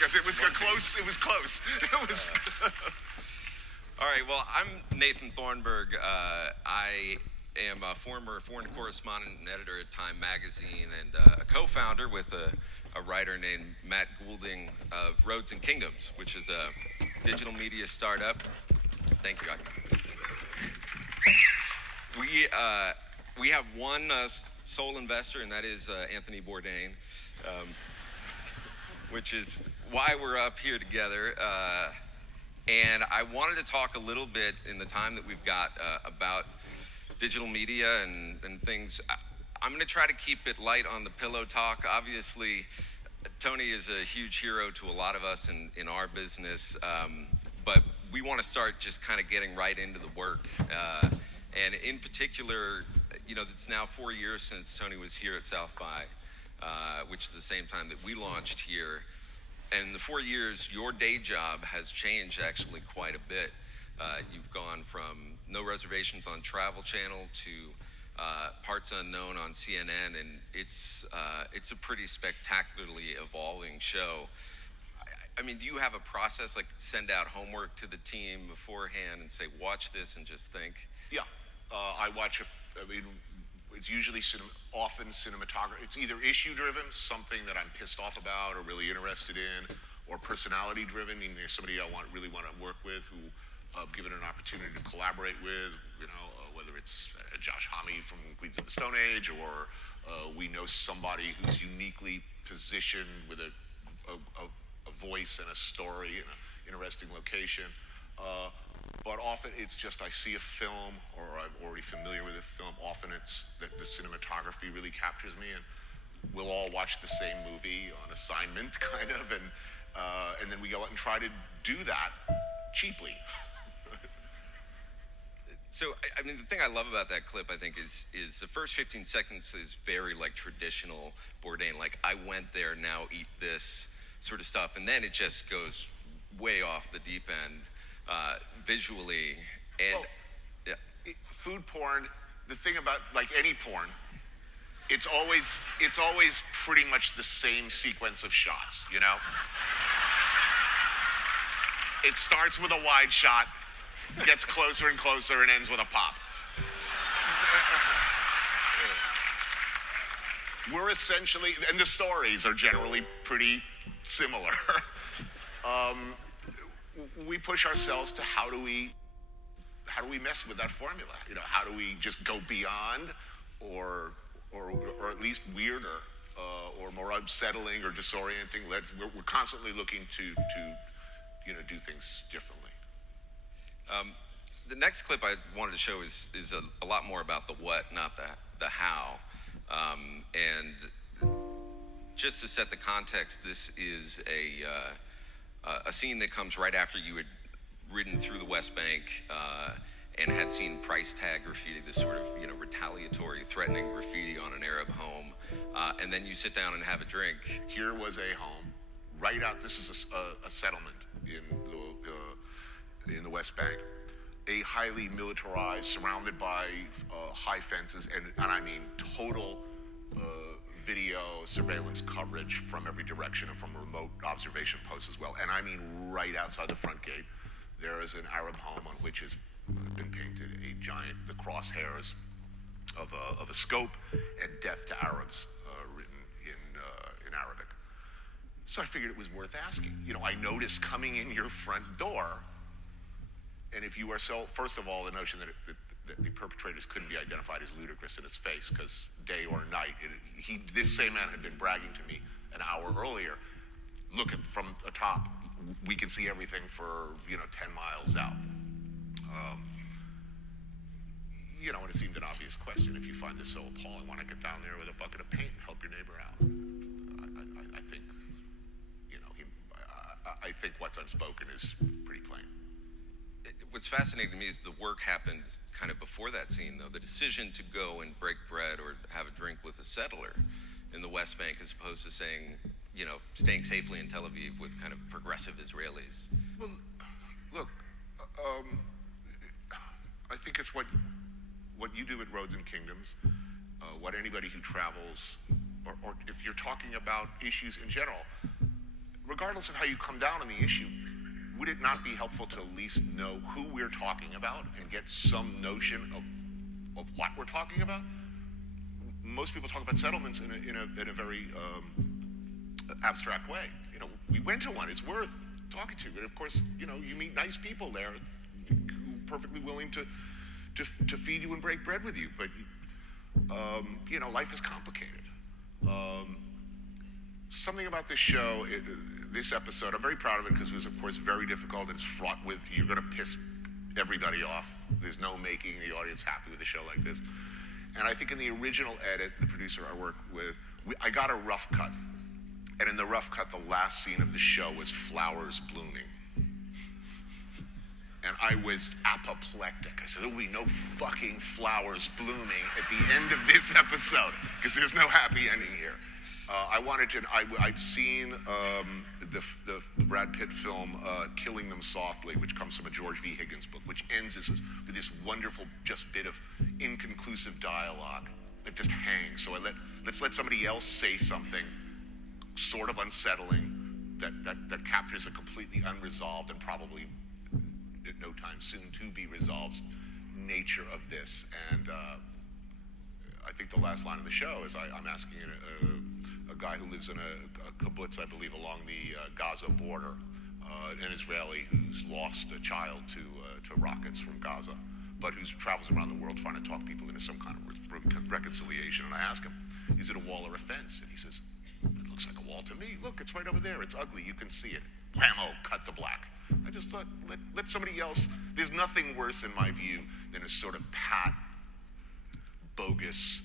because it was close. It was close. It was. All right, well, I'm Nathan Thornburgh. I am a former foreign correspondent and editor at Time Magazine and a co-founder with a writer named Matt Goulding of Roads and Kingdoms, which is a digital media startup. Thank you, guys. We have one sole investor, and that is Anthony Bourdain, which is why we're up here together. And I wanted to talk a little bit in the time that we've got about digital media and things. I'm going to try to keep it light on the pillow talk. Obviously, Tony is a huge hero to a lot of us in our business, but we want to start just kind of getting right into the work. And in particular, you know, it's now 4 years since Tony was here at South by, which is the same time that we launched here. And in the 4 years, your day job has changed actually quite a bit. You've gone from No Reservations on Travel Channel to Parts Unknown on CNN, and it's a pretty spectacularly evolving show. I mean, do you have a process, like send out homework to the team beforehand and say, watch this and just think? Yeah, I watch. It's usually often cinematography. It's either issue-driven, something that I'm pissed off about or really interested in, or personality-driven, meaning there's somebody I really want to work with, who I've given an opportunity to collaborate with. You know, whether it's Josh Homme from Queens of the Stone Age, or we know somebody who's uniquely positioned with a voice and a story in an interesting location. But often it's just I see a film, or I'm already familiar with a film. Often it's that the cinematography really captures me, and we'll all watch the same movie on assignment, kind of, and then we go out and try to do that cheaply. So, I mean, the thing I love about that clip, I think, is the first 15 seconds is very, like, traditional Bourdain, like, I went there, now eat this sort of stuff, and then it just goes way off the deep end. Visually, and well, food porn, the thing about, like any porn, it's always pretty much the same sequence of shots, you know? It starts with a wide shot, gets closer and closer, and ends with a pop. We're essentially, and the stories are generally pretty similar. We push ourselves to how do we mess with that formula? You know, how do we just go beyond, or at least weirder, or more unsettling or disorienting? We're constantly looking to you know, do things differently. The next clip I wanted to show is a lot more about the what, not the how. And just to set the context, this is a scene that comes right after you had ridden through the West Bank and had seen price tag graffiti, this sort of, you know, retaliatory, threatening graffiti on an Arab home, and then you sit down and have a drink. Here was a home, right out. This is a settlement in the West Bank, a highly militarized, surrounded by high fences, and I mean total. Video surveillance coverage from every direction and from remote observation posts as well. And I mean right outside the front gate, there is an Arab home on which has been painted the crosshairs of a scope and death to Arabs written in Arabic. So I figured it was worth asking. You know, I noticed coming in your front door, and if you are first of all, the notion that the perpetrators couldn't be identified as ludicrous in its face, because day or night, this same man had been bragging to me an hour earlier. Look from the top, we can see everything for 10 miles out. You know, and it seemed an obvious question. If you find this so appalling, why not get down there with a bucket of paint and help your neighbor out? I think, you know, I think what's unspoken is pretty plain. What's fascinating to me is the work happened kind of before that scene, though. The decision to go and break bread or have a drink with a settler in the West Bank, as opposed to saying, you know, staying safely in Tel Aviv with kind of progressive Israelis. Well, look, I think it's what you do at Roads and Kingdoms, what anybody who travels, or if you're talking about issues in general, regardless of how you come down on the issue, would it not be helpful to at least know who we're talking about and get some notion of what we're talking about? Most people talk about settlements in a very abstract way. You know, we went to one. It's worth talking to, but of course, you know, you meet nice people there who are perfectly willing to feed you and break bread with you. But you know, life is complicated. Something about this show, this episode, I'm very proud of it because it was, of course, very difficult. It's fraught with, you're going to piss everybody off. There's no making the audience happy with a show like this. And I think in the original edit, the producer I worked with, I got a rough cut. And in the rough cut, the last scene of the show was flowers blooming. And I was apoplectic. I said, there will be no fucking flowers blooming at the end of this episode, because there's no happy ending here. I'd seen the Brad Pitt film Killing Them Softly, which comes from a George V. Higgins book, which ends with this wonderful just bit of inconclusive dialogue that just hangs. So let's let somebody else say something sort of unsettling that captures a completely unresolved and probably at no time soon to be resolved nature of this. And I think the last line of the show is I'm asking a guy who lives in a kibbutz, I believe, along the Gaza border, an Israeli who's lost a child to rockets from Gaza, but who travels around the world trying to talk people into some kind of reconciliation. And I ask him, is it a wall or a fence? And he says, it looks like a wall to me. Look, it's right over there. It's ugly. You can see it. Whammo, cut to black. I just thought, let somebody else. There's nothing worse, in my view, than a sort of pat, bogus,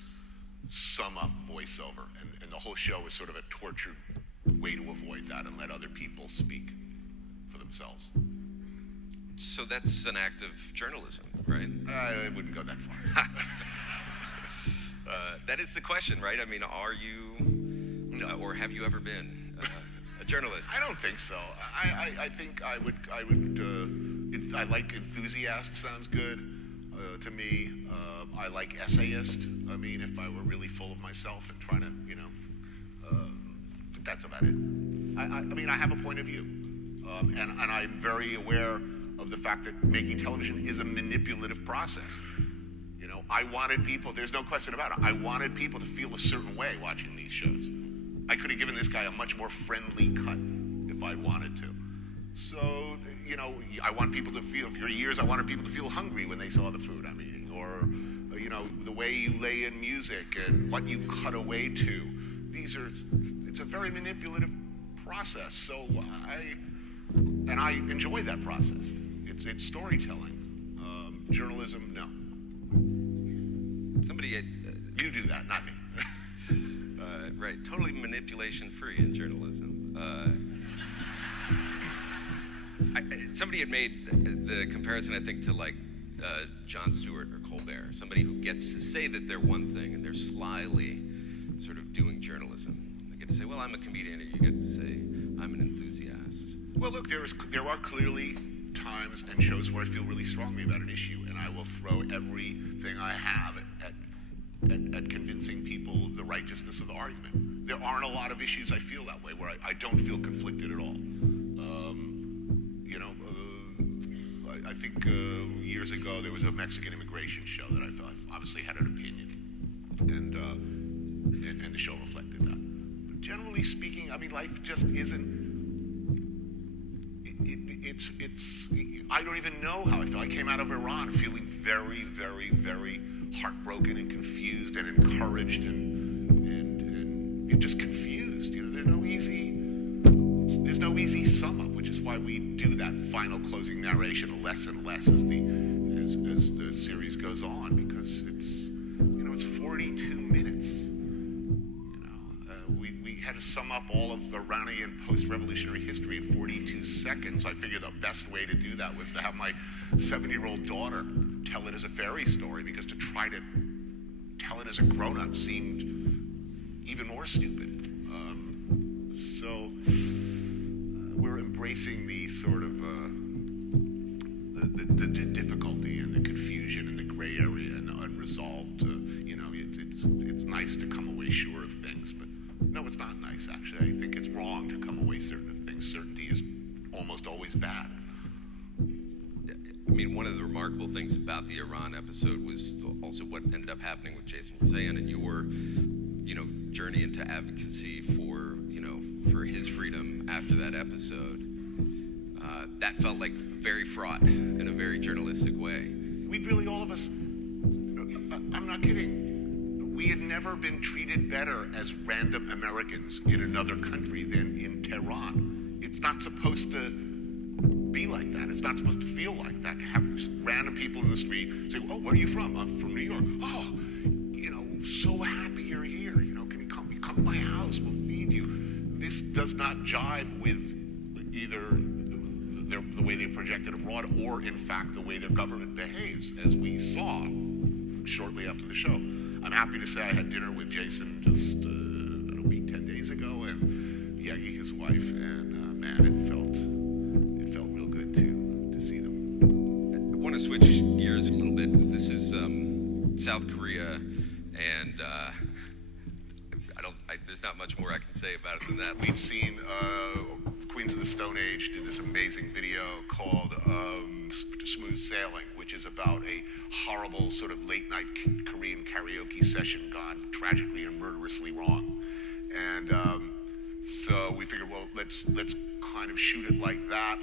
sum-up voiceover. And the whole show is sort of a tortured way to avoid that and let other people speak for themselves. So that's an act of journalism, right? I wouldn't go that far. That is the question, right? I mean, are you, or have you ever been a journalist? I don't think so. I think I would. I like enthusiast. Sounds good to me. I like essayist. I mean, if I were really full of myself and trying to, you know, but that's about it. I mean, I have a point of view, and I'm very aware of the fact that making television is a manipulative process. You know, I wanted people. There's no question about it. I wanted people to feel a certain way watching these shows. I could have given this guy a much more friendly cut if I wanted to. So, you know, I want people to feel, for years I wanted people to feel hungry when they saw the food I'm eating, or, you know, the way you lay in music and what you cut away to. It's a very manipulative process. So I enjoy that process. It's storytelling. Journalism, no. You do that, not me. Right, totally manipulation-free in journalism. Somebody had made the comparison, I think, to like Jon Stewart or Colbert, somebody who gets to say that they're one thing and they're slyly sort of doing journalism. They get to say, well, I'm a comedian, and you get to say, I'm an enthusiast. Well, look, there are clearly times and shows where I feel really strongly about an issue, and I will throw everything I have at convincing people the righteousness of the argument. There aren't a lot of issues I feel that way, where I don't feel conflicted at all. You know, I think years ago there was a Mexican immigration show that I felt obviously had an opinion, and the show reflected that. But generally speaking, I mean, life just isn't. I don't even know how I feel. I came out of Iran feeling very, very, very heartbroken and confused and encouraged and just confused. You know, there's no easy sum up, which is why we do that final closing narration less and less as the series goes on, because it's 42 minutes. We had to sum up all of Iranian post-revolutionary history in 42 seconds. I figured the best way to do that was to have my 7-year-old daughter tell it as a fairy story, because to try to tell it as a grown-up seemed even more stupid. So we're embracing the sort of the difficulty and the confusion and the gray area and the unresolved. It's nice to come away sure of things, but no, it's not nice, actually. I think it's wrong to come away certain of things. things. Certainty is almost always bad. I mean, one of the remarkable things about the Iran episode was also what ended up happening with Jason Bourdain and your, journey into advocacy for, for his freedom after that episode. That felt like very fraught in a very journalistic way. We really, all of us, I'm not kidding, we had never been treated better as random Americans in another country than in Tehran. It's not supposed to be like that. It's not supposed to feel like that. Have just random people in the street say, "Oh, where are you from?" "I'm from New York." "Oh, so happy you're here. Can you come to my house? We'll feed you." This does not jive with either the way they project it abroad or, in fact, the way their government behaves, as we saw shortly after the show. I'm happy to say I had dinner with Jason just about a week, 10 days ago, and Yagi, his wife, and man, it felt real good to see them. I want to switch gears a little bit. This is South Korea, and there's not much more I can say about it than that. We've seen Queens of the Stone Age did this amazing video called Smooth Sailing, which is about a horrible sort of late night Korean karaoke session gone tragically and murderously wrong. And so we figured, well, let's kind of shoot it like that.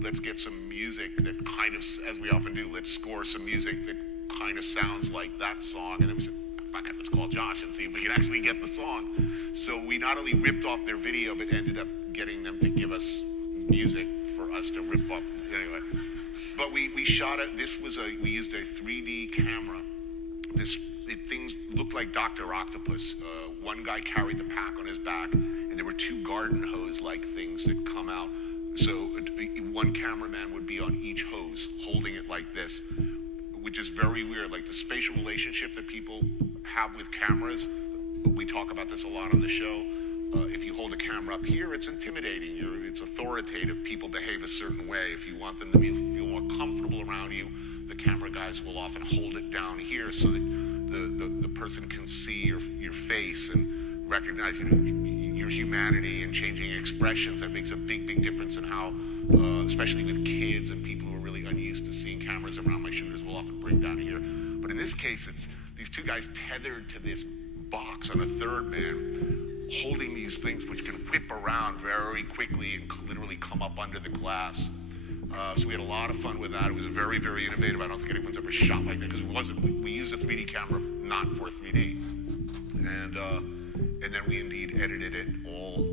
Let's get some music that kind of, as we often do, let's score some music that kind of sounds like that song. And then we said, fuck it, let's call Josh and see if we can actually get the song. So we not only ripped off their video, but ended up getting them to give us music for us to rip off. Anyway, but we shot it. We used a 3D camera. Things looked like Dr. Octopus. One guy carried the pack on his back, and there were two garden hose-like things that come out. So one cameraman would be on each hose, holding it like this, which is very weird. Like the spatial relationship that people have with cameras, we talk about this a lot on the show. If you hold a camera up here, it's intimidating. It's authoritative. People behave a certain way. If you want them to feel more comfortable around you, the camera guys will often hold it down here so that the person can see your face and recognize your humanity and changing expressions. That makes a big difference in how, especially with kids and people who are really unused to seeing cameras around. My shooters will often bring down here. But in this case, it's these two guys tethered to this box on a third man, holding these things which can whip around very quickly and literally come up under the glass. So we had a lot of fun with that. It was very innovative. I don't think anyone's ever shot like that because it wasn't. We used a 3D camera not for 3D, and then we indeed edited it all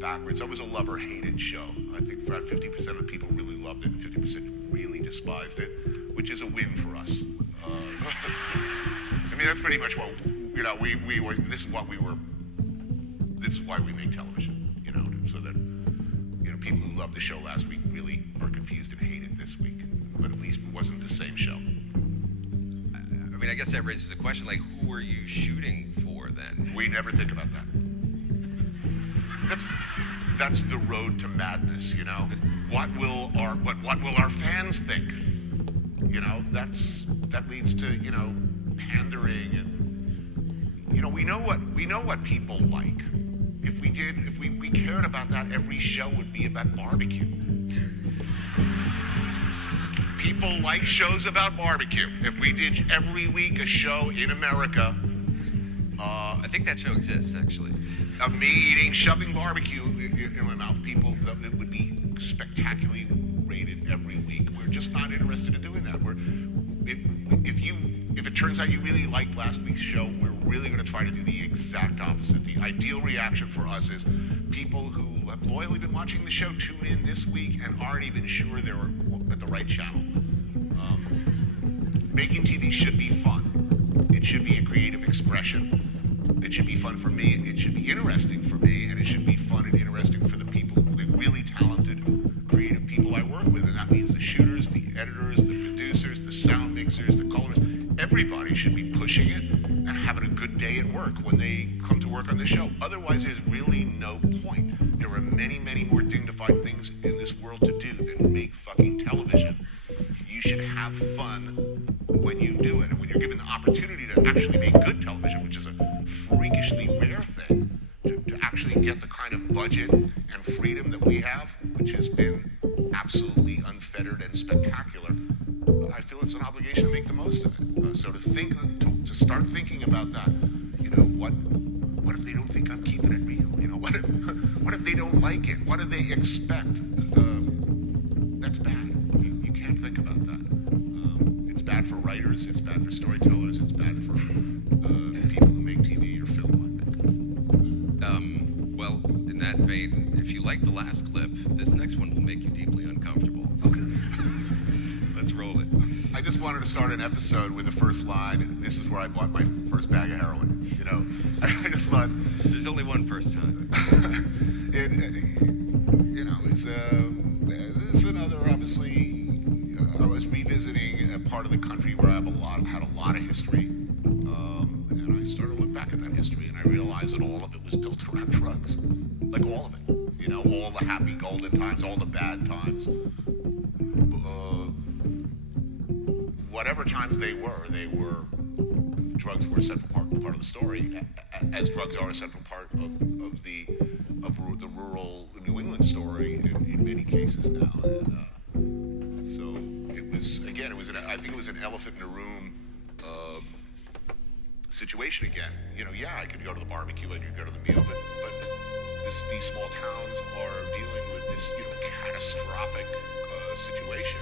backwards. That was a love-or-hated show. I think about 50% of the people really loved it, and 50% really despised it, which is a win for us. I mean, that's pretty much what we were. This is why we make television. So that people who loved the show last week really are confused and hate it this week. But at least it wasn't the same show. I mean, I guess that raises a question, like, who are you shooting for then? We never think about that. That's the road to madness, What will our fans think? That leads to, pandering and we know what people like. If we cared about that, every show would be about barbecue. People like shows about barbecue. If we did every week a show in America, I think that show exists, actually. Of me shoving barbecue in my mouth, people, it would be spectacularly rated every week. We're just not interested in doing that. If it turns out you really liked last week's show, we're really going to try to do the exact opposite. The ideal reaction for us is people who have loyally been watching the show tune in this week and aren't even sure they're at the right channel. Making TV should be fun. It should be a creative expression. It should be fun for me. It should be interesting for me, and it should be fun and interesting for the people, the really talented, creative people I work with, and that means the shooters, the editors, the producers, the sound mixers, the colorists. Everybody should be pushing it and having a good day at work when they come to work on the show. Otherwise, there's really no point. There are many more dignified things in this world to do than make fucking television. You should have fun when you do it, and when you're given the opportunity to actually make good television, which is a freakishly rare thing, to actually get the kind of budget and freedom that we have, has been absolutely unfettered and spectacular, I feel it's an obligation to make the most of it. So to start thinking about that, what if they don't think I'm keeping it real? What if they don't like it? What do they expect? That's bad. You can't think about that. It's bad for writers. It's bad for storytellers. It's bad for people who make TV or film, I think. Well, in that vein, if you like the last clip, this next one will make you deeply uncomfortable. Okay. Let's roll it. I just wanted to start an episode with the first line. This is where I bought my first bag of heroin. I just thought there's only one first time. It's another, obviously. I was revisiting a part of the country where I had a lot of history, and I started to look back at that history, and I realized that all of it was built around drugs, like all of it. All the happy golden times, all the bad times. Whatever times they were drugs were a central part of the story, as drugs are a central part of the rural New England story in many cases now. And so I think it was an elephant in the room situation again. I could go to the barbecue, I could go to the meal, but these small towns are dealing with this catastrophic situation.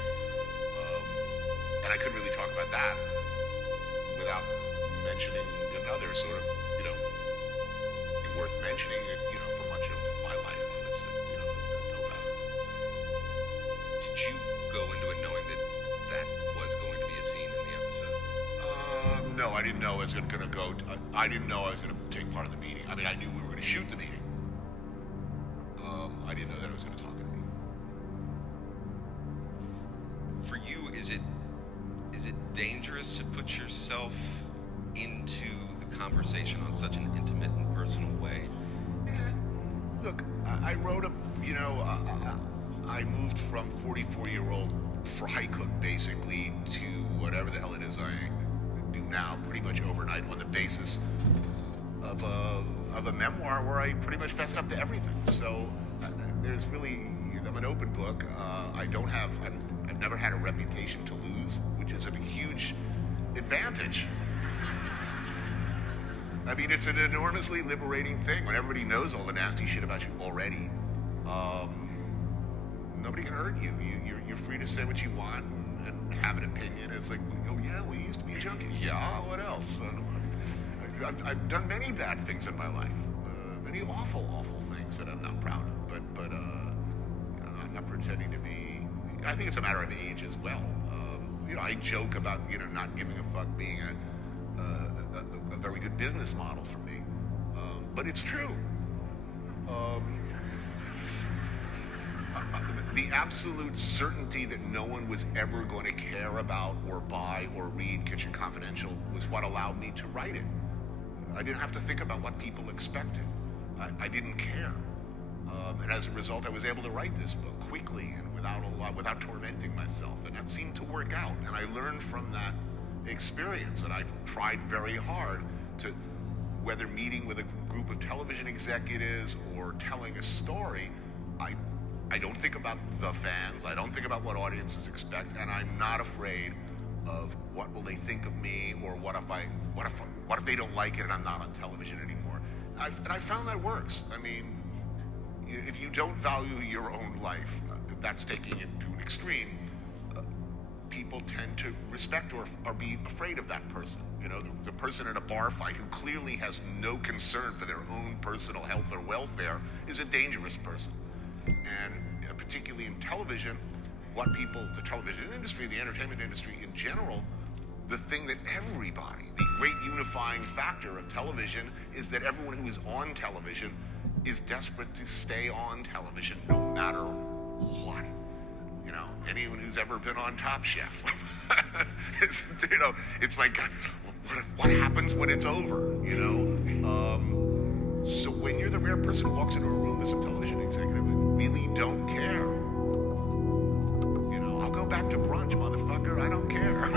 And I couldn't really talk about that without mentioning another sort of, worth mentioning it, for much of my life. Did you go into it knowing that was going to be a scene in the episode? No, I didn't know I was going to go. I didn't know I was going to take part of the meeting. I mean, I knew we were going to shoot the meeting. I didn't know that I was going to talk in the meeting. For you, is it dangerous to put yourself into the conversation on such an intimate and personal way? Look, I wrote I moved from 44-year-old fry cook basically to whatever the hell it is I do now, pretty much overnight, on the basis of a memoir where I pretty much fessed up to everything. So there's really, I'm an open book. I've never had a reputation to lose, which is a huge advantage. I mean, it's an enormously liberating thing when everybody knows all the nasty shit about you already. Nobody can hurt you. You're free to say what you want and have an opinion. It's like, oh yeah, well, you used to be a junkie. Yeah, what else? I've done many bad things in my life, many awful things that I'm not proud of. But I'm not pretending to be. I think it's a matter of age as well. I joke about not giving a fuck being a very good business model for me, but it's true. The absolute certainty that no one was ever going to care about or buy or read Kitchen Confidential was what allowed me to write it. I didn't have to think about what people expected. I didn't care. And as a result, I was able to write this book quickly and without tormenting myself. And that seemed to work out. And I learned from that experience. And I tried very hard to, whether meeting with a group of television executives or telling a story, I don't think about the fans. I don't think about what audiences expect. And I'm not afraid of what will they think of me, or what if they don't like it and I'm not on television anymore. And I found that works. I mean, if you don't value your own life, that's taking it to an extreme. People tend to respect or be afraid of that person. The person in a bar fight who clearly has no concern for their own personal health or welfare is a dangerous person. And particularly in television, the television industry, the entertainment industry in general, the thing that the great unifying factor of television is that everyone who is on television is desperate to stay on television no matter what. Anyone who's ever been on Top Chef, it's like, what happens when it's over, So when you're the rare person who walks into a room as a television executive and really don't care, I'll go back to brunch, motherfucker, I don't care,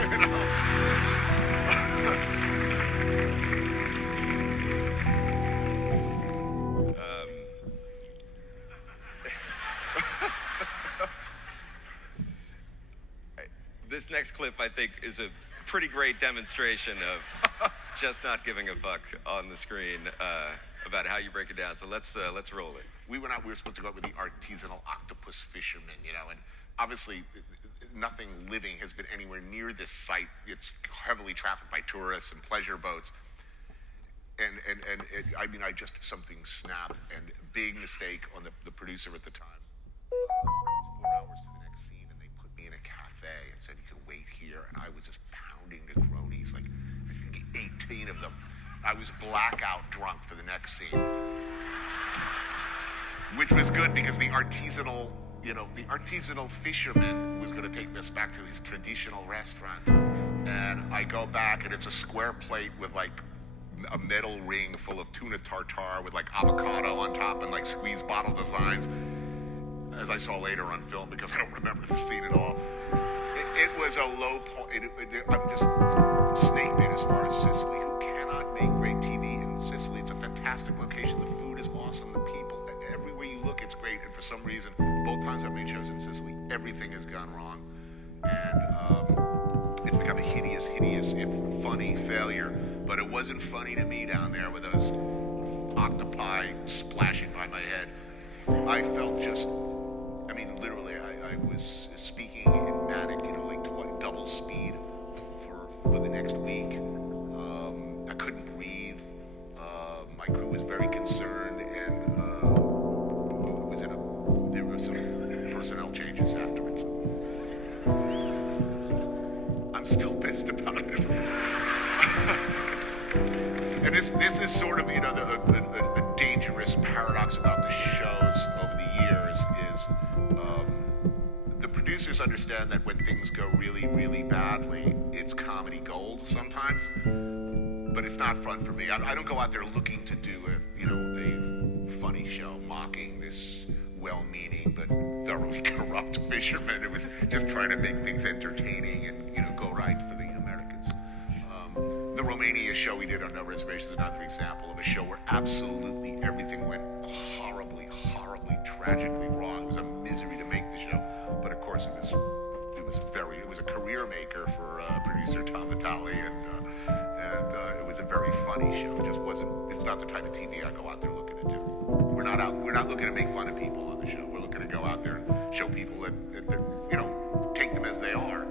This next clip, I think, is a pretty great demonstration of just not giving a fuck on the screen about how you break it down. So let's roll it. We went out, we were supposed to go out with the artisanal octopus fishermen, and obviously nothing living has been anywhere near this site. It's heavily trafficked by tourists and pleasure boats. I just, something snapped, and big mistake on the producer at the time. It was 4 hours to the next scene, and they put me in a cafe and said, you can wait here. And I was just pounding Negronis, like 18 of them. I was blackout drunk for the next scene, which was good because the artisanal fisherman was going to take us back to his traditional restaurant. And I go back, and it's a square plate with like a metal ring full of tuna tartare with like avocado on top and like squeezed bottle designs, as I saw later on film because I don't remember the scene at all. It was a low point. I'm just snake bit as far as Sicily. Who cannot make great TV in Sicily? It's a fantastic location. The food is awesome. The people, everywhere you look, it's great. And for some reason, both times I've made shows in Sicily, everything has gone wrong. And it's become a hideous, if funny, failure. But it wasn't funny to me down there with those octopi splashing by my head. I felt just, literally, I was speaking in manic, like double speed for the next week. I couldn't breathe. My crew was very concerned, and there were some personnel changes afterwards. I'm still pissed about it. And this is sort of, a dangerous paradox about the shows over the years is the producers understand that when things go really, really badly, it's comedy gold sometimes, but it's not fun for me. I don't go out there looking to do a funny show mocking this well-meaning but thoroughly corrupt fisherman. It was just trying to make things entertaining and, go right for the Americans. The Romania show we did on No Reservations is another example of a show where absolutely everything went horribly, tragically wrong. It was a misery to make the show, but of course it was a career maker for producer Tom Vitale, and it was a very funny show. It just wasn't. It's not the type of TV I go out there looking to do. We're not looking to make fun of people on the show. We're looking to go out there and show people that take them as they are,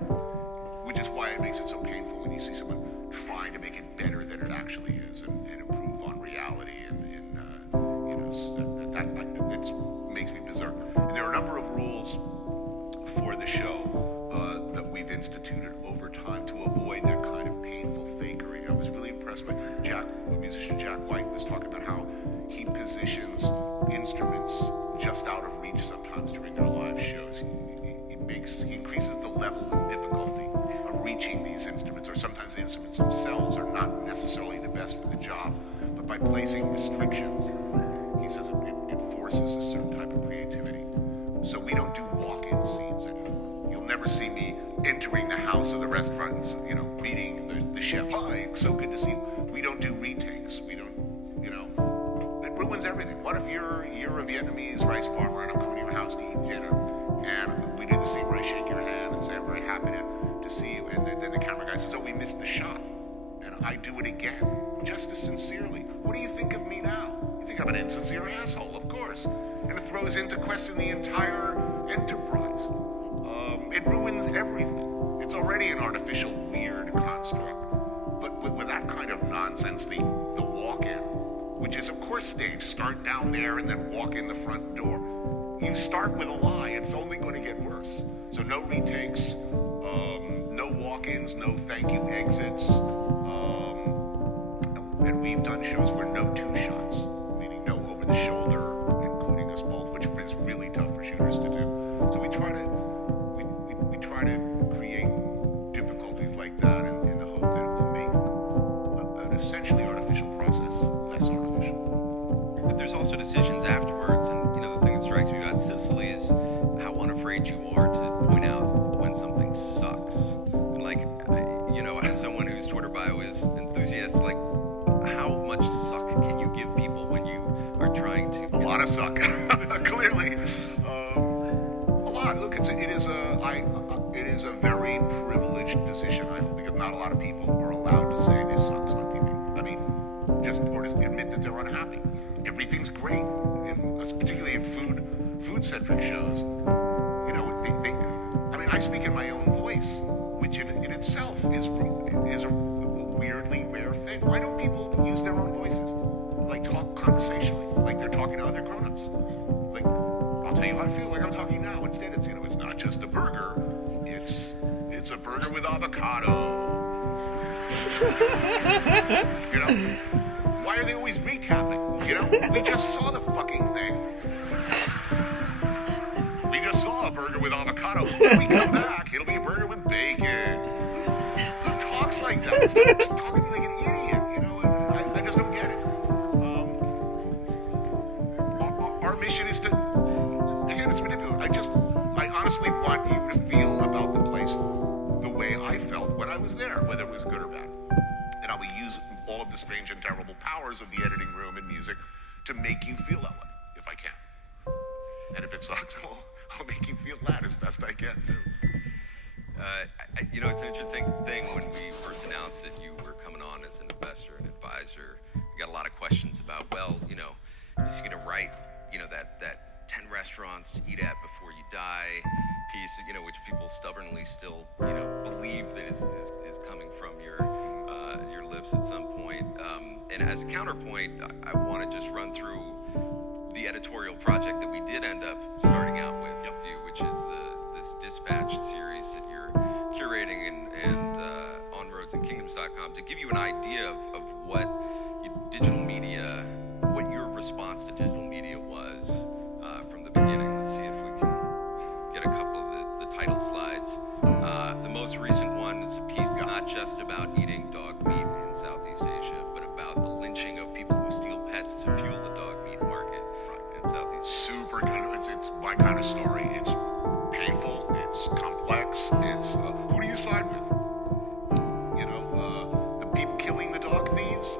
which is why it makes it so painful when you see someone trying to make it better than it actually is and improve on reality, and that makes me berserk. And there are a number of rules for the show that we've instituted over time to avoid that kind of painful fakery. I was really impressed by musician Jack White was talking about how he positions instruments just out of reach sometimes during their live shows. He increases the level of difficulty of reaching these instruments, or sometimes the instruments themselves are not necessarily the best for the job, but by placing restrictions, he says it forces a certain type of creativity. So we don't do walk-in scenes anymore. You'll never see me entering the house of the restaurant, meeting the chef. Hi, so good to see you. We don't do retakes. We don't, it ruins everything. What if you're a Vietnamese rice farmer and I'm coming to your house to eat dinner, and we do the scene where I shake your hand and say I'm very happy to see you, and then the camera guy says, oh, we missed the shot, and I do it again, just as sincerely. What do you think of me now? You think I'm an insincere asshole, of course. And it throws into question the entire enterprise. It ruins everything. It's already an artificial, weird construct. But with that kind of nonsense, the walk-in, which is of course staged, start down there and then walk in the front door. You start with a lie, it's only going to get worse. So no retakes, no walk-ins, no thank you exits, and we've done shows where no two shots, meaning no over the shoulder, including us both, which is really tough for shooters to do. So we try to create difficulties like that in the hope that it will make an essentially artificial process less artificial. But there's also decisions afterwards, and the thing that strikes me about Sicily is how unafraid you are to point out when something sucks. And as someone whose Twitter bio is enthusiastic, how much suck can you give people when you are trying to... A lot of suck, clearly. A lot lot. Look, it is a very privileged position, I hope, because not a lot of people are allowed to say this sucks on TV. I mean, or to admit that they're unhappy. Everything's great, particularly in food-centric shows. You know, I speak in my own voice, which in itself is a weirdly rare thing. Why don't people use their own voices? Like talk conversationally, like they're talking to other grown-ups. Like, I'll tell you how I feel like I'm talking now. Instead, it's not just a burger. It's a burger with avocado. You know? Why are they always recapping? You know? We just saw the fucking thing. We just saw a burger with avocado. When we come back, it'll be a burger with bacon. Who talks like that? Stop talking to me like an idiot, you know? I just don't get it. Our mission is to, again, it's manipulative. I honestly want you to feel about the place the way I felt when I was there, whether it was good or bad. And I will use all of the strange and terrible powers of the editing room and music to make you feel that way, if I can. And if it sucks, I'll make you feel that as best I can, too. It's an interesting thing when we first announced that you were coming on as an investor and advisor. We got a lot of questions about, is he going to write, that 10 restaurants to eat at before you die piece, which people stubbornly still, believe that is coming from your lips at some point. And as a counterpoint, I want to just run through the editorial project that we did end up starting out with you, which is this Dispatch series that you're curating and on roadsandkingdoms.com to give you an idea of what digital media, what your response to digital media was from the beginning. Let's see if we can get a couple of the title slides. The most recent one is a piece not just about eating dog meat in Southeast Asia, but about the lynching of people who steal pets to fuel the dog meat market in Southeast Asia. Super kind of, it's my kind of story. It's painful, it's complex, it's, who do you side with? The people killing the dog thieves,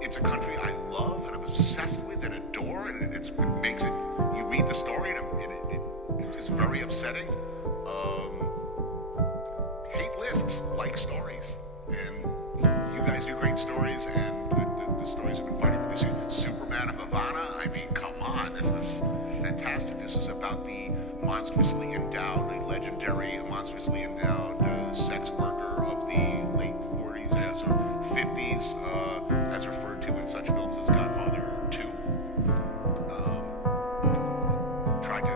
it's a country I love and I'm obsessed with and adore, and it makes it, you read the story and it's very upsetting. Hate lists like stories, and you guys do great stories, and the stories have been fighting for this season. Superman of Havana, I mean, come on, this is fantastic. This is about the monstrously endowed, the legendary monstrously endowed sex worker of the late 40s or 50s, as referred to in such films as Godfather 2.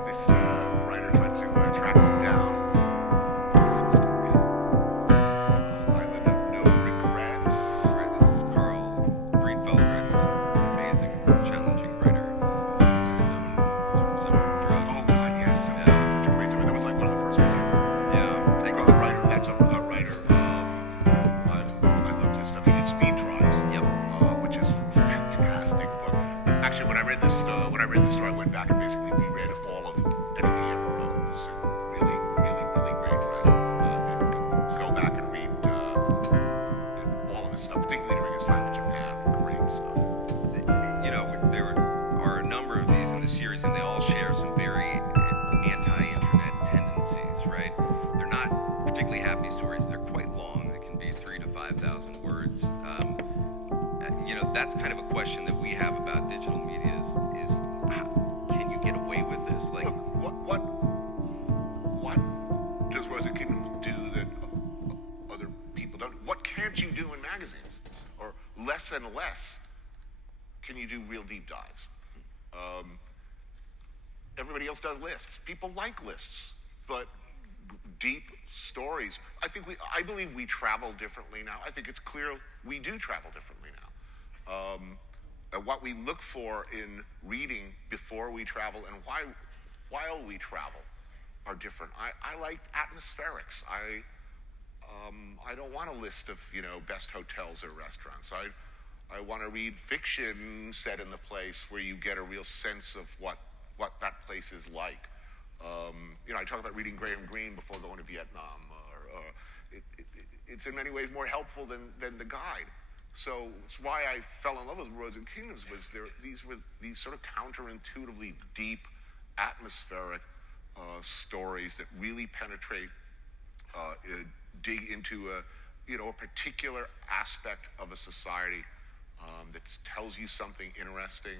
This writer tried to track them down. Awesome story. Island of No Regrets. Right, this is Carl Greenfeld, right? He's an amazing, challenging writer. His own some drugs. Oh God, yes. That's such a great story. That was like one of the first ones. Yeah. The writer. That's a writer. I loved his stuff. He did Speed Drives. Yep. Which is a fantastic book. Actually, when I read this story, I went back and basically reread all of anything he ever wrote. It was really, really, really great. Right? Go back and read all of his stuff, particularly during his time in Japan. Great stuff. There are a number of these in the series, and they all share some very anti-internet tendencies, right? They're not particularly happy stories. They're quite long. They can be 3,000 to 5,000 words. That's kind of a question that we have about digital media is can you get away with this? Like, what does Roads and Kingdoms do that other people don't? What can't you do in magazines? Or less and less can you do real deep dives? Everybody else does lists. People like lists, but deep stories. I believe we travel differently now. I think it's clear we do travel differently now. What we look for in reading before we travel and while we travel are different. I like atmospherics. I don't want a list of best hotels or restaurants. I want to read fiction set in the place where you get a real sense of what that place is like. I talk about reading Graham Greene before going to Vietnam. It's in many ways more helpful than the guide. So it's why I fell in love with Roads and Kingdoms. Was these sort of counterintuitively deep atmospheric stories that really penetrate, dig into a particular aspect of a society that tells you something interesting,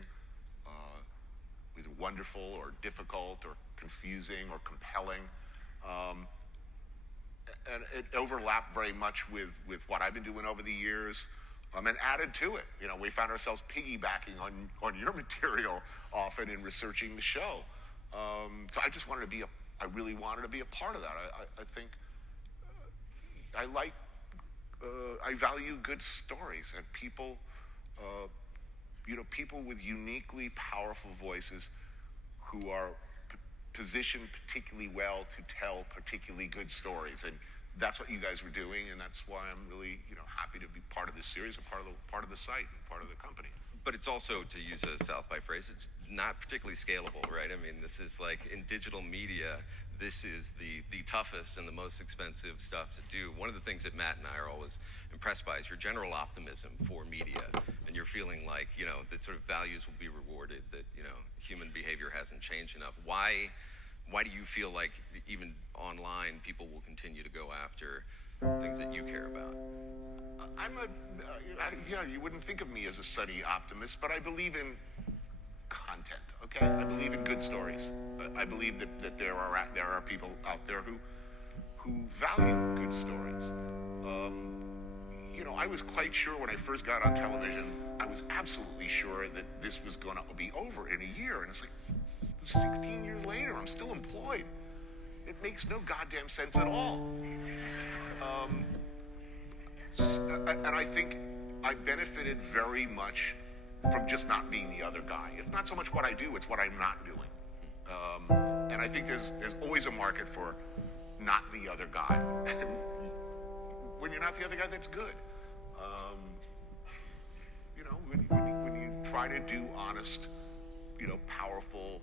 either wonderful or difficult or confusing or compelling. And it overlapped very much with what I've been doing over the years, and added to it. We found ourselves piggybacking on your material often in researching the show. So I just wanted to be I really wanted to be a part of that. I think I value good stories and people, people with uniquely powerful voices who are positioned particularly well to tell particularly good stories. And that's what you guys were doing, and that's why I'm really, happy to be part of this series and part of the site and part of the company. But it's also, to use a South by phrase, it's not particularly scalable, right? I mean, this is like, in digital media, this is the toughest and the most expensive stuff to do. One of the things that Matt and I are always impressed by is your general optimism for media, and you're feeling like, that sort of values will be rewarded, that, human behavior hasn't changed enough. Why do you feel like even online people will continue to go after things that you care about? You wouldn't think of me as a sunny optimist, but I believe in content, okay? I believe in good stories. I believe that there are people out there who value good stories. I was quite sure when I first got on television, I was absolutely sure that this was going to be over in a year. And it's like 16 years later, I'm still employed. It makes no goddamn sense at all. And I think I benefited very much from just not being the other guy. It's not so much what I do, it's what I'm not doing. And I think there's always a market for not the other guy. And when you're not the other guy, that's good. When you try to do honest, powerful,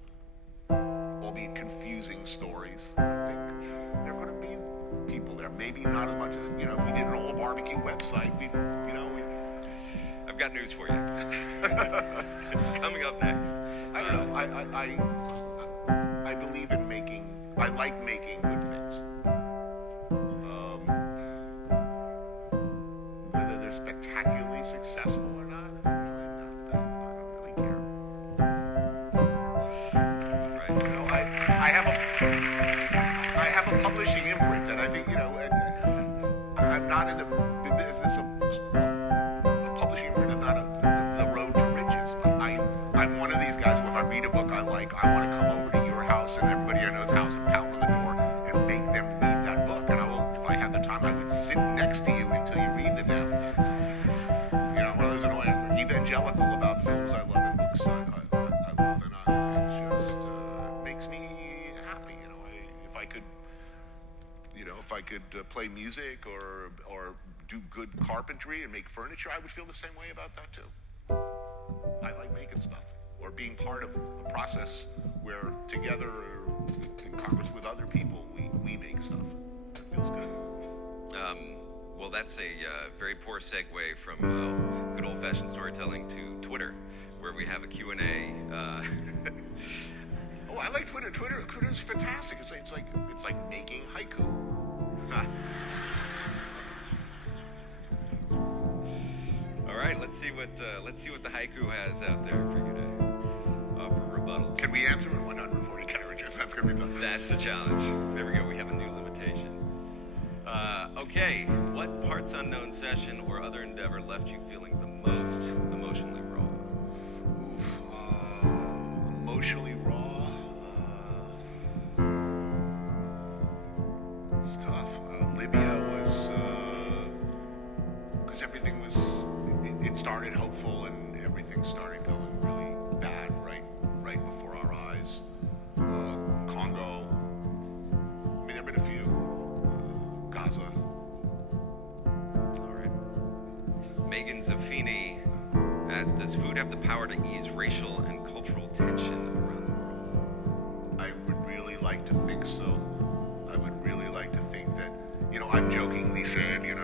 albeit confusing stories, I think there are going to be people there. Maybe not as much as, if we did an old barbecue website, I've got news for you. Coming up next. I don't know. I believe in I like making good things. Whether they're spectacularly successful or not, I don't really care. Right. I have a publishing imprint, and I think, I'm not in the business of publishing imprint is not the road to riches. I'm one of these guys who, if I read a book I like, I want to come over to your house and everybody I know's house and pound on the door and make them read that book. And I will, if I had the time, I would sit next to you until you read the damn thing. One of those annoying evangelical about films I love and books I love, and it just makes me happy. If I could play music or do good carpentry and make furniture, I would feel the same way about that too. I like making stuff or being part of a process where together in Congress with other people, we make stuff. It feels good. Well, that's a very poor segue from good old-fashioned storytelling to Twitter, where we have a Q&A. Oh, I like Twitter. Twitter's fantastic. It's like making haiku. All right, let's see what the haiku has out there for you to offer rebuttal. Can we answer in 140 characters? That's gonna be tough. That's the challenge. There we go. We have a new limitation. Okay, what Parts Unknown session or other endeavor left you feeling the most emotionally raw? Emotionally raw. It's tough. Libya was because everything was. It started hopeful and everything started going really bad right before our eyes. Congo. I mean, there've been a few. Gaza. All right. Megan Zaffini asks, does food have the power to ease racial and cultural tension around the world? I would really like to think so. I would really like to think that, I've jokingly said, that,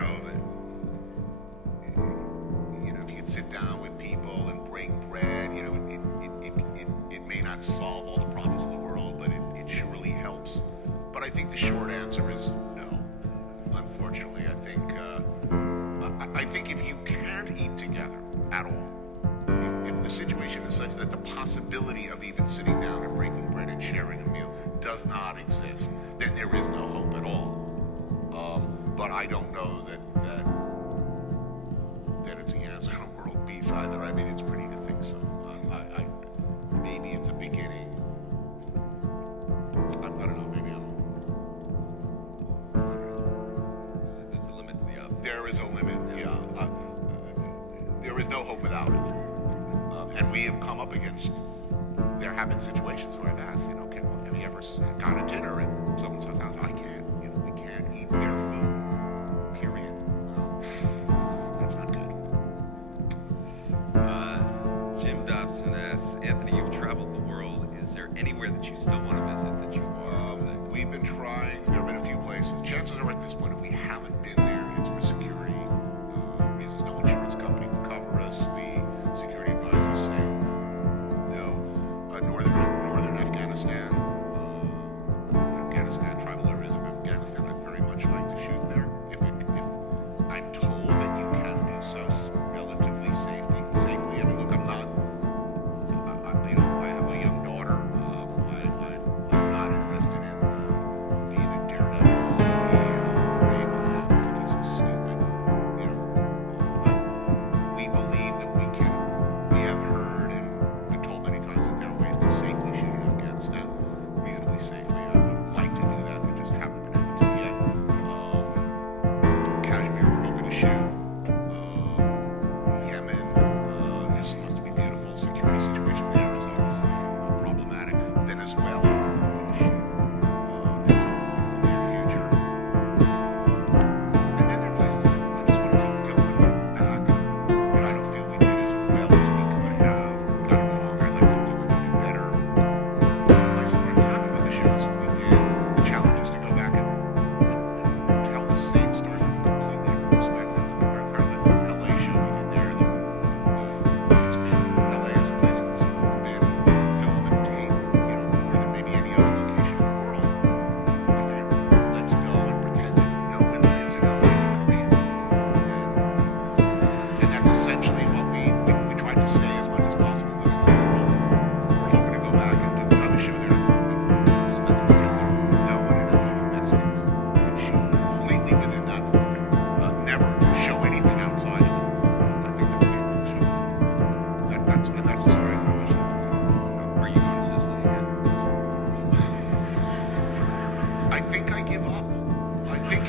if you could sit down with people and break bread, it may not solve all the problems of the world, possibility of even sitting down and breaking bread and sharing a meal does not exist, then there is no hope at all. But I don't know that it's the answer to world peace either. I mean, it's pretty to think so. Maybe it's a beginning. I don't know. Maybe I don't know. There's a limit to the up. There is a limit. Yeah. There is no hope without it. And we have come up against. There have been situations where I've asked, have you ever gone to dinner and someone says, I can't. We can't eat their food. Period. That's not good. Jim Dobson asks, Anthony, you've traveled the world. Is there anywhere that you still want to visit that you want to visit? We've been trying. There have been a few places. Chances are at this point, if we haven't been there, it's for security reasons. No insurance company will cover us. The security advisors say no. Northern Afghanistan. Tribal areas of Afghanistan. I'd very much like to shoot there. If I'm told that you can do so relatively safely. I mean, look, I'm not. I have a young daughter. I'm not interested in being a daredevil, brave, do some stupid. We believe that we can. We have heard and been told many times that there are ways to safely shoot in Afghanistan, reasonably safely. I would like to do that. We just haven't been able to yet. Kashmir, we're hoping to shoot. Yemen, there's supposed to be beautiful. Security situation there is obviously problematic. Venezuela, we're hoping to shoot. At some point in the near future. And then there are places that I just want to keep going back. I don't feel we did as well as we could have. Got it wrong. I'd like to do it better. Like, so I'm happy with the shows we did. The challenge is to go back and tell the same story from a completely different perspective. I'm very proud of the LA show we did there. It's been LA is a place that's been film and tape, more than maybe any other location in the world. We figured, let's go and pretend that no one lives in LA but Koreans. And that's essentially what we tried to stay as much as possible within the world. We're hoping to go back and do another show there. Let's pretend there's no one in LA but Mexicans. And show completely within that world. Never show anything outside of it. I think that would be a cool show. That's the story of the wish. Are you going to Sicily again? I think I give up. I think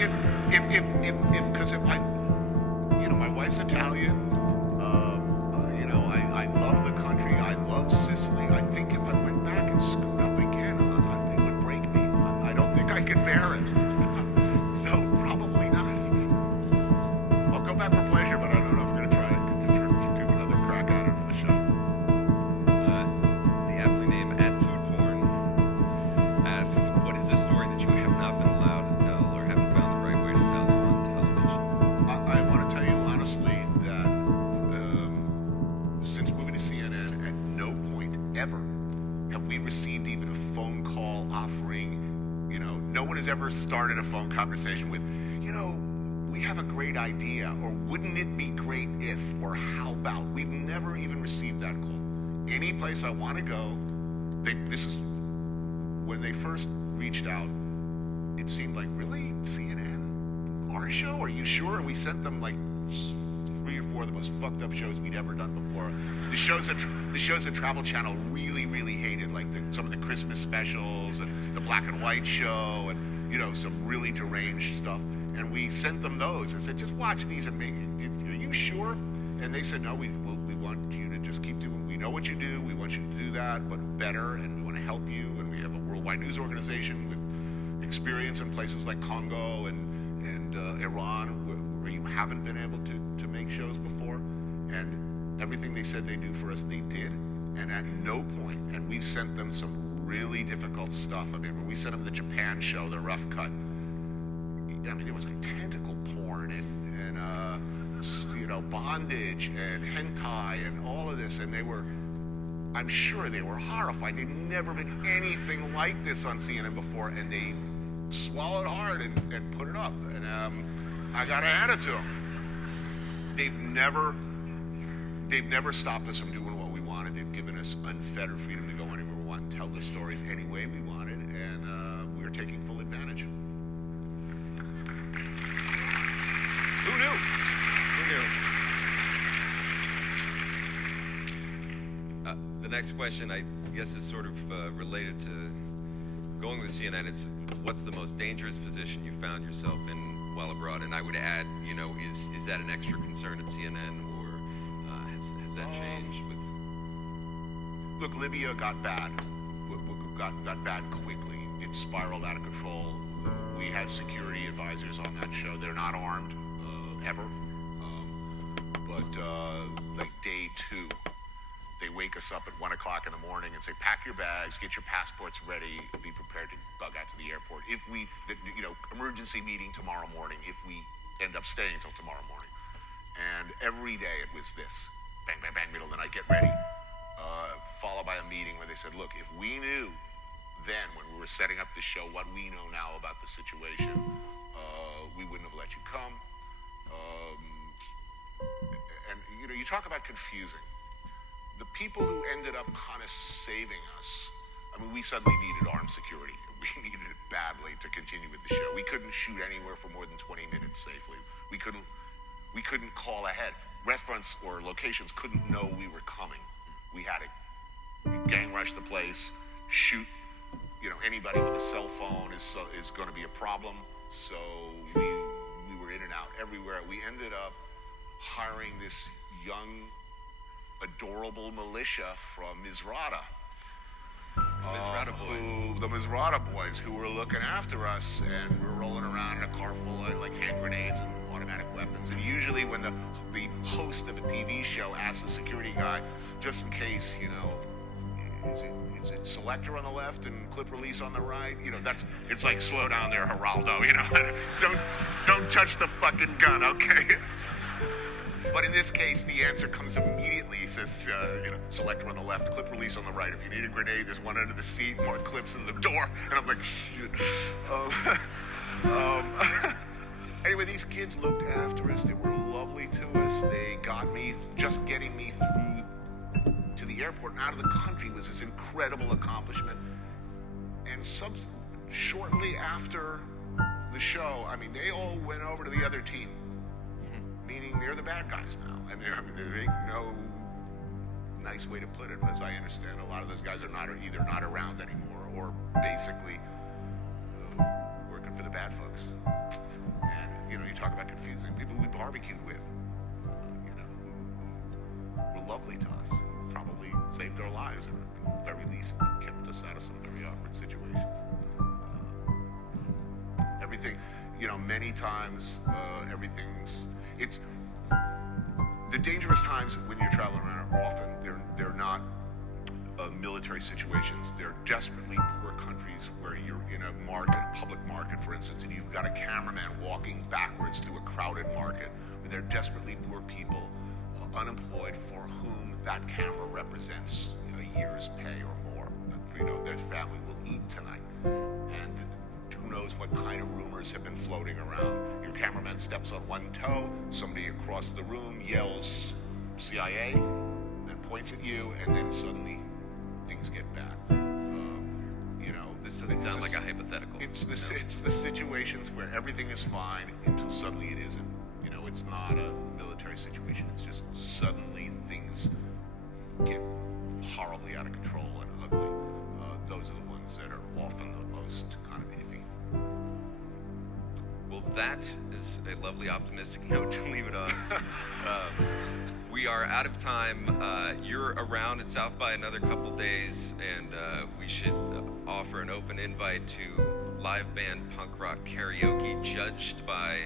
because if I, my wife's Italian. I love the country. I love Sicily. I think if I went back and screwed up again, it would break me. I don't think I could bear it. So probably not. I'll go back for pleasure, but I don't know if I'm going to try to do another crack at it for the show. The aptly named @foodporn asks, what is a story that you have not been allowed to tell or haven't found the right way to tell on television? I want to tell you honestly that since moving to CNN, at no point ever have we received even a phone call offering, no one has ever started a phone conversation with, we have a great idea, or wouldn't it be great if, or how about? We've never even received that call. Any place I want to go, this is, when they first reached out, it seemed like, really? CNN? Our show? Are you sure? And we sent them like 3 or 4 of the most fucked up shows we'd ever done before. The shows that Travel Channel really, really hated, like some of the Christmas specials and the black and white show and, some really deranged stuff. And we sent them those and said, just watch these and are you sure? And they said, no, we want you to just keep doing, we know what you do, we want you to do that, but better, and we want to help you, and we have a worldwide news organization with experience in places like Congo and Iran, where you haven't been able to make shows before. And everything they said they do for us, they did. And at no point, and we've sent them some really difficult stuff. I mean, when we sent them the Japan show, the rough cut, it was like tentacle porn and bondage and hentai and all of this, and I'm sure they were horrified. They'd never been anything like this on CNN before, and they swallowed hard and put it up. And I got to hand it to them. They've never stopped us from doing what we wanted. They've given us us unfettered freedom to go anywhere we want and tell the stories any way we wanted, and we were taking full advantage. Who knew? Who knew? The next question, I guess, is sort of related to going with CNN. It's what's the most dangerous position you found yourself in while abroad? And I would add, is that an extra concern at CNN, or has that changed with? Look, Libya got bad. Got bad quickly. It spiraled out of control. We had security advisors on that show. They're not armed ever, but like day 2, they wake us up at 1 o'clock in the morning and say, pack your bags, get your passports ready, and be prepared to bug out to the airport. If we, emergency meeting tomorrow morning, if we end up staying until tomorrow morning. And every day it was this, bang, bang, bang, middle of the night, get ready. Followed by a meeting where they said, look, if we knew then when we were setting up the show what we know now about the situation, we wouldn't have let you come. And you talk about confusing. The people who ended up kind of saving us, I mean, we suddenly needed armed security. We needed it badly to continue with the show. We couldn't shoot anywhere for more than 20 minutes safely. We couldn't call ahead. Restaurants or locations couldn't know we were coming. We had to gang rush the place, shoot. Anybody with a cell phone is going to be a problem. So we were in and out everywhere. We ended up hiring this young, adorable militia from Misrata. The Misrata boys who were looking after us, and we were rolling around in a car full of hand grenades and automatic weapons. And usually when the host of a TV show asks the security guy, just in case, is it selector on the left and clip release on the right? It's like, slow down there, Geraldo, don't touch the fucking gun, okay? But in this case, the answer comes immediately. He says, selector on the left, clip release on the right. If you need a grenade, there's one under the seat, more clips in the door. And I'm like, shit. Anyway, these kids looked after us. They were lovely to us. They got me, just getting me through to the airport and out of the country was this incredible accomplishment. And shortly after the show, they all went over to the other team. Meaning they're the bad guys now. There ain't no nice way to put it, but as I understand, a lot of those guys are either not around anymore or basically working for the bad folks. And, you talk about confusing people we barbecued with, who were lovely to us, probably saved our lives, and at the very least kept us out of some very awkward situations. Everything, many times, it's the dangerous times when you're traveling around are often they're not military situations. They're desperately poor countries where you're in a public market, for instance, and you've got a cameraman walking backwards through a crowded market where they're desperately poor people, unemployed, for whom that camera represents a year's pay or more. Their family will eat tonight, and who knows what kind of rumors have been floating around. Your cameraman steps on one toe, somebody across the room yells CIA, then points at you, and then suddenly things get bad. This doesn't sound like a hypothetical. It's the situations where everything is fine until suddenly it isn't. It's not a military situation. It's just suddenly things get horribly out of control and ugly. Those are the ones that are often the most kind of iffy. Well, that is a lovely optimistic note to leave it on. We are out of time. You're around at South by another couple days, and we should offer an open invite to live band punk rock karaoke judged by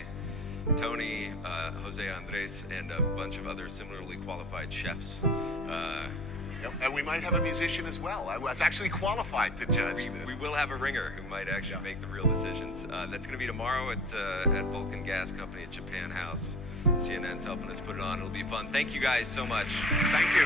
Tony, Jose Andres, and a bunch of other similarly qualified chefs. Yep. And we might have a musician as well. I was actually qualified to judge this. We will have a ringer who might actually make the real decisions. That's going to be tomorrow at Vulcan Gas Company at Japan House. CNN's helping us put it on. It'll be fun. Thank you guys so much. Thank you.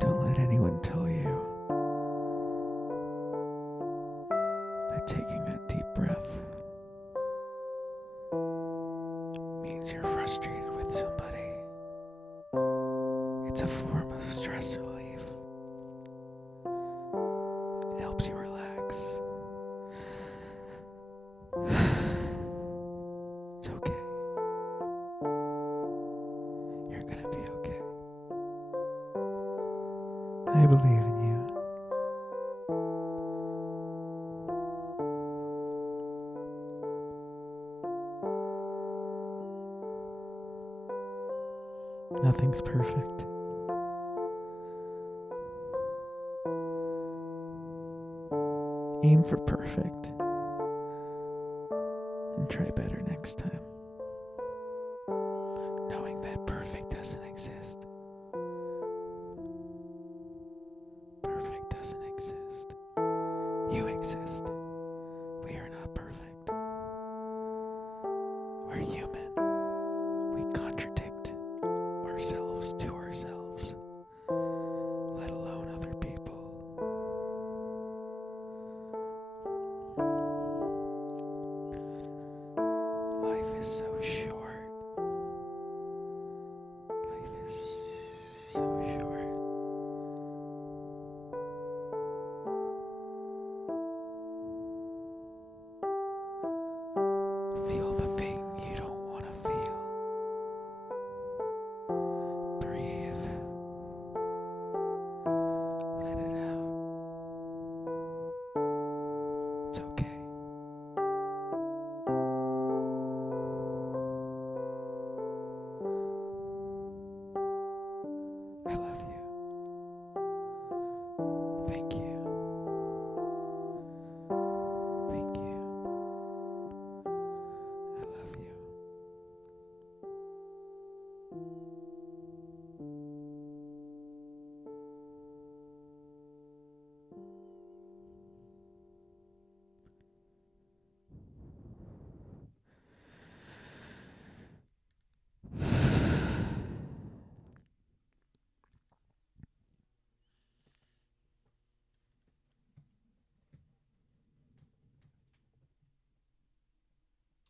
Don't let anyone tell you that taking a deep breath means you're frustrated with somebody. It's a form of stress relief. It helps you relax. It's okay. You're gonna be okay. I believe in you. Nothing's perfect. Aim for perfect. And try better next time. Knowing that perfect doesn't exist. Perfect doesn't exist. You exist. We are not perfect. We're human. We contradict ourselves to ourselves, let alone other people. Life is so short.